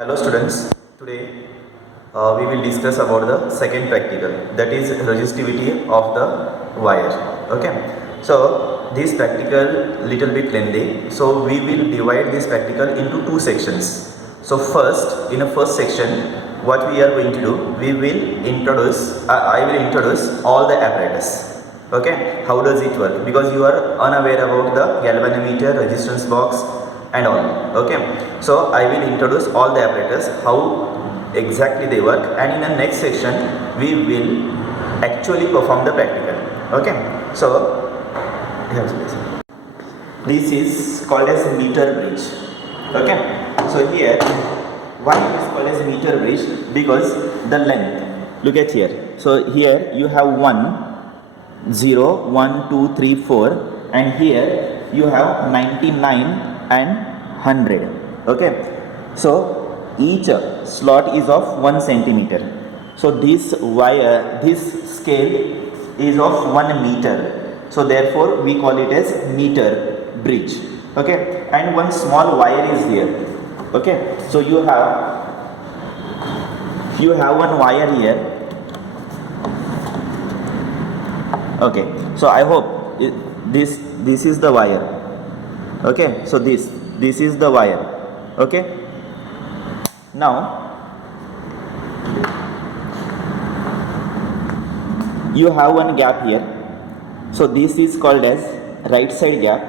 Hello students, today we will discuss about the second practical, that is resistivity of the wire. Okay, so this practical little bit lengthy, so we will divide this practical into two sections. So first, in the first section, what we are going to do, we will introduce, I will introduce all the apparatus. Okay, how does it work, because you are unaware about the galvanometer, resistance box and all. Okay, so I will introduce all the apparatus, how exactly they work, and in the next section we will actually perform the practical. Okay, so this is called as meter bridge. Okay, so here why it is called as meter bridge, because the length, look at here, so here you have 1 0 1 2 3 4, and here you have 99 and 100. Okay, so each slot is of 1 centimeter. So this wire, this scale is of 1 meter, so therefore we call it as meter bridge. Okay, and one small wire is here. Okay, so you have one wire here. Okay, so I hope this is the wire. Okay, so this is the wire. Okay, now you have one gap here, so this is called as right side gap.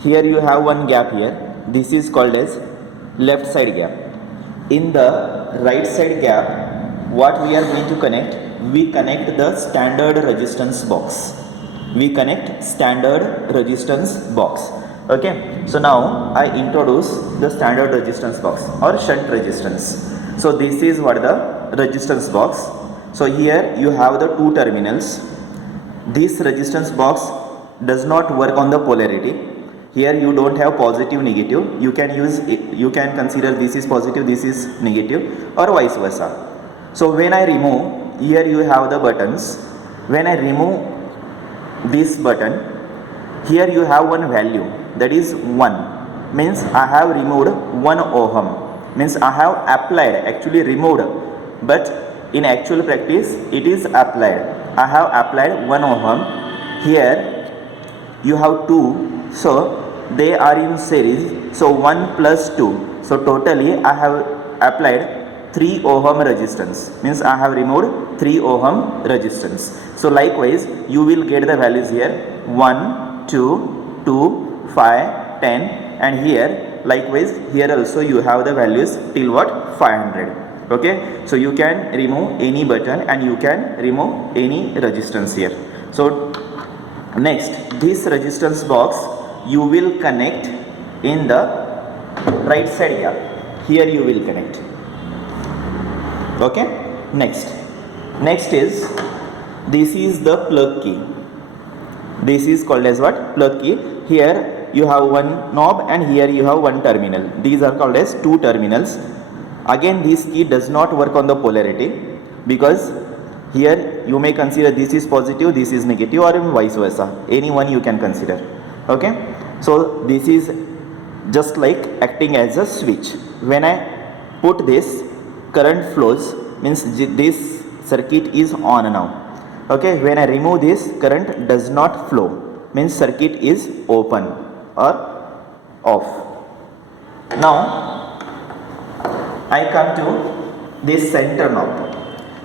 Here you have one gap here, this is called as left side gap. In the right side gap, what we are going to connect, we connect the standard resistance box. We connect standard resistance box. Okay, so now I introduce the standard resistance box or shunt resistance. So this is what the resistance box. So here you have the two terminals. This resistance box does not work on the polarity. Here you don't have positive negative. You can consider this is positive, this is negative, or vice versa. So when I remove, here you have the buttons. When I remove this button, here you have one value, that is 1, means I have removed 1 ohm, means I have applied, actually removed, but in actual practice it is applied. I have applied 1 ohm. Here you have 2, so they are in series, so 1 plus 2, so totally I have applied 3 ohm resistance, means I have removed 3 ohm resistance. So likewise you will get the values here 1 2 2 5 10, and here likewise here also you have the values till what, 500. Okay, so you can remove any button and you can remove any resistance here. So next, this resistance box you will connect in the right side gap. Here you will connect. Okay, next is, this is the plug key. This is called as what, plug key. Here you have one knob and here you have one terminal. These are called as two terminals. Again, this key does not work on the polarity, because here you may consider this is positive, this is negative, or vice versa, any one you can consider. Okay, so this is just like acting as a switch. When I put this, current flows, means this circuit is on now. Okay, when I remove this, current does not flow, means circuit is open or off. Now I come to this center knob.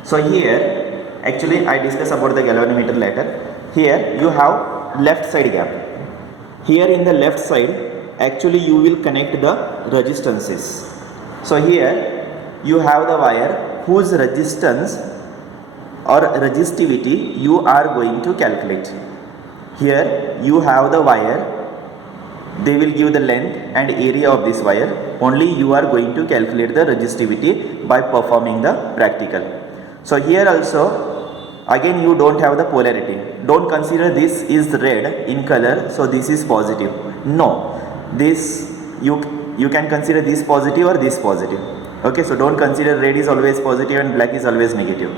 So here actually I discuss about the galvanometer later. Here you have left side gap. Here in the left side actually you will connect the resistances. So here you have the wire whose resistance or resistivity you are going to calculate. Here you have the wire, they will give the length and area of this wire. Only you are going to calculate the resistivity by performing the practical. So here also again you don't have the polarity. Don't consider this is red in color, so this is positive. No, this you can consider this positive or this positive. Okay, so don't consider red is always positive and black is always negative.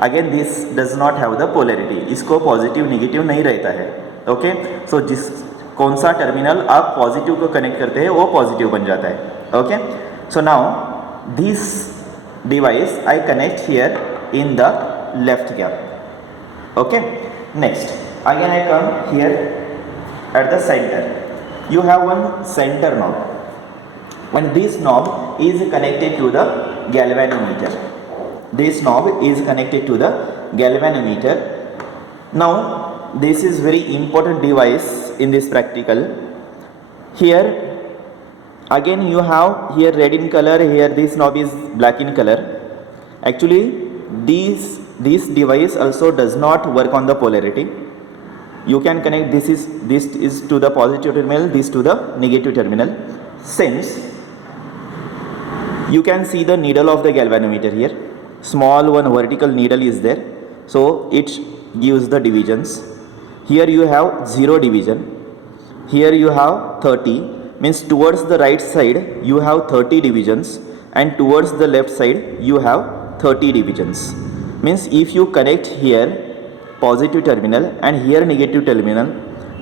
Again this does not have the polarity, इसको positive negative नहीं रहता है. Okay, सो जिस कौन सा terminal आप positive को connect करते हैं वो पॉजिटिव बन जाता है. Okay, so now this device I connect here in the left gap. Okay, next again I come here at the center. You have one center knob, and this knob is connected to the galvanometer. This knob is connected to the galvanometer. Now this is very important device in this practical. Here again you have here red in color, here this knob is black in color. Actually this device also does not work on the polarity. You can connect this is to the positive terminal, this to the negative terminal. Since you can see the needle of the galvanometer here, small one vertical needle is there, so it gives the divisions. Here you have 0 division, here you have 30, means towards the right side you have 30 divisions, and towards the left side you have 30 divisions. Means if you connect here positive terminal and here negative terminal,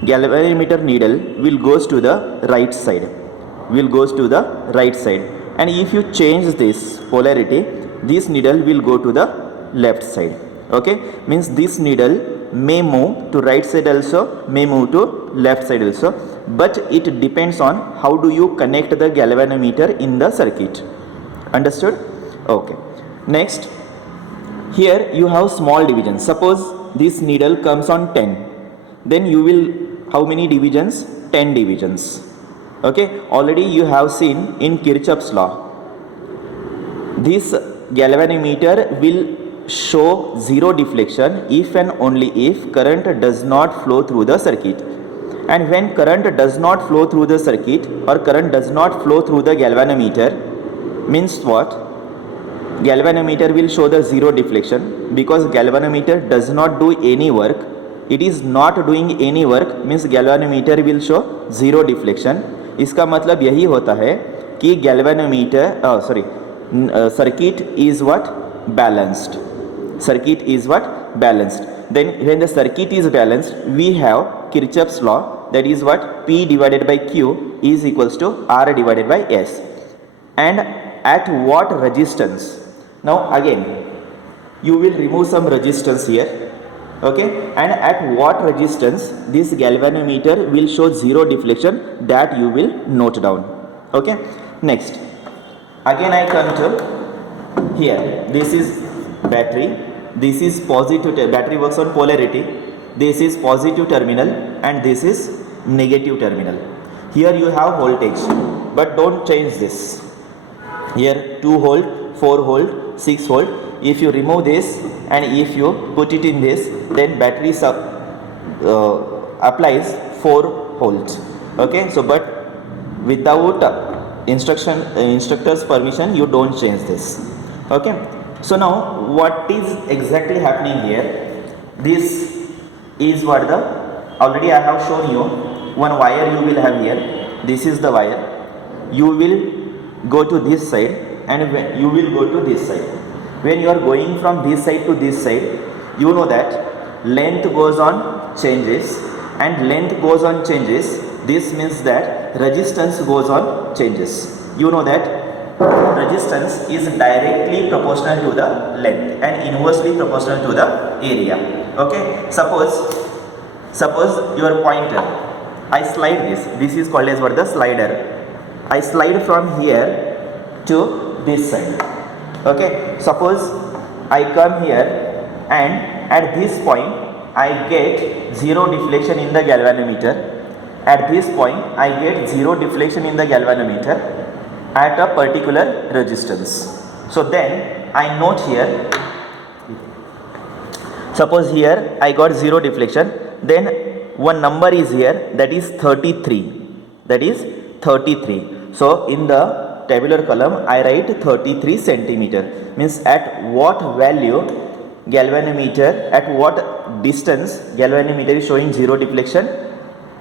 galvanometer needle will goes to the right side, and if you change this polarity, this needle will go to the left side. Okay, means this needle may move to right side also, may move to left side also, but it depends on how do you connect the galvanometer in the circuit. Understood? Okay, next here you have small divisions. Suppose this needle comes on 10, then you will how many divisions? 10 divisions. Okay, already you have seen in Kirchhoff's law, this galvanometer will show 0 deflection if and only if current does not flow through the circuit. And when current does not flow through the circuit or current does not flow through the galvanometer, means what? Galvanometer will show the 0 deflection, because galvanometer does not do any work. It is not doing any work, means galvanometer will show 0 deflection. इसका मतलब यही होता है कि circuit is what? Balanced. Circuit is what? Balanced. Then when the circuit is balanced, we have Kirchhoff's law, that is what? P divided by Q is equals to R divided by S. And at what resistance? Now again you will remove some resistance here. Okay, and at what resistance this galvanometer will show 0 deflection, that you will note down. Okay, next again I come to here. This is battery, this is positive, battery works on polarity, this is positive terminal and this is negative terminal. Here you have voltage, but don't change this. Here 2 volt, 4 volt, 6 volt. If you remove this and if you put it in this, then battery applies 4 volts. Okay, so but without instructor's permission you don't change this. Okay, so now what is exactly happening here? This is what the already I have shown you. One wire you will have here. This is the wire. You will go to this side and you will go to this side. When you are going from this side to this side, you know that length goes on changes, and length goes on changes. This means that resistance goes on changes. You know that resistance is directly proportional to the length and inversely proportional to the area. Okay, suppose your pointer, I slide this is called as what? The slider. I slide from here to this side. Okay, suppose I come here and at this point I get 0 deflection in the galvanometer. At this point I get 0 deflection in the galvanometer at a particular resistance. So then I note here, suppose here I got 0 deflection, then one number is here, that is 33. That is 33. So in the tabular column I write 33 centimeter. Means at what value galvanometer, at what distance galvanometer is showing 0 deflection?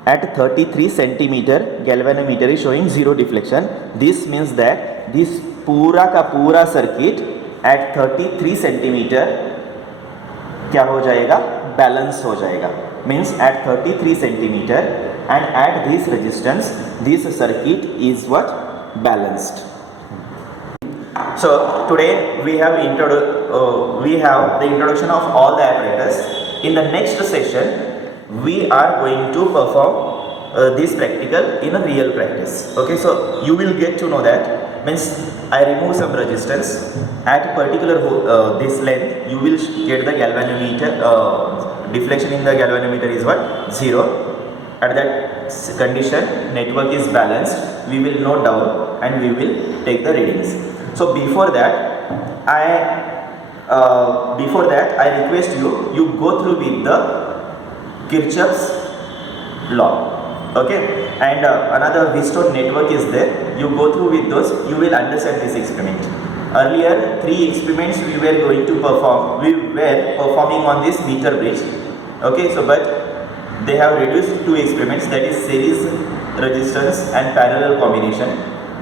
At 33 centimeter galvanometer is showing 0 deflection. This means that this पूरा का पूरा circuit at 33 centimeter क्या हो जाएगा? Balance हो जाएगा. Means at 33 centimeter and at this resistance, this circuit is what? Balanced. So today we have the introduction of all the apparatus. In the next session, we are going to perform this practical in a real practice. Okay, so you will get to know that means I remove some resistance at a particular this length. You will get the galvanometer deflection in the galvanometer is what? 0. At that condition, network is balanced. We will note down and we will take the readings. So before that I request you go through with the Kirchhoff's law. Okay, and another Wheatstone network is there. You go through with those, you will understand this experiment. Earlier 3 experiments we were performing on this meter bridge. Okay, so but they have reduced 2 experiments, that is series resistance and parallel combination.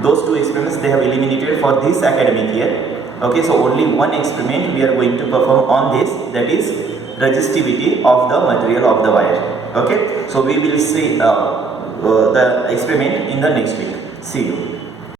Those 2 experiments they have eliminated for this academic year. Okay, so only one experiment we are going to perform on this, that is resistivity of the material of the wire. Okay, so we will see the experiment in the next week. See you.